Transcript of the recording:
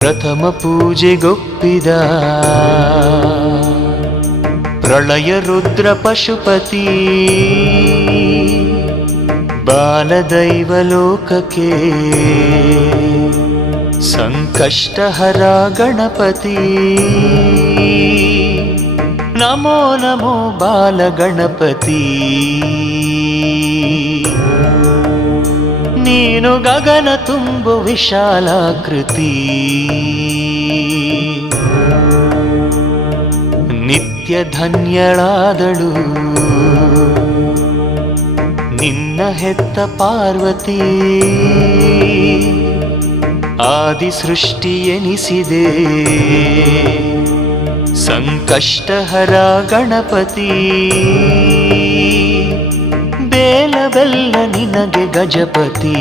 ಪ್ರಥಮ ಪೂಜೆಗೊಪ್ಪಿದ ಪ್ರಳಯ ರುದ್ರ ಪಶುಪತಿ ಬಾಲದೈವ ಲೋಕಕ್ಕೆ ಸಂಕಷ್ಟಹರ ಗಣಪತಿ ನಮೋ ನಮೋ ಬಾಲ ಗಣಪತಿ ನೀನು ಗಗನ ತುಂಬು ವಿಶಾಲಾಕೃತಿ ನಿತ್ಯ ಧನ್ಯಳಾದಳು ನಿನ್ನ ಹೆತ್ತ ಪಾರ್ವತಿ ಆದಿ ಸೃಷ್ಟಿ ಎನಿಸಿದೆ ಸಂಕಷ್ಟಹರ ಗಣಪತಿ ಬೇಲ ಬೆಲ್ಲ ನಿನಗೆ ಗಜಪತಿ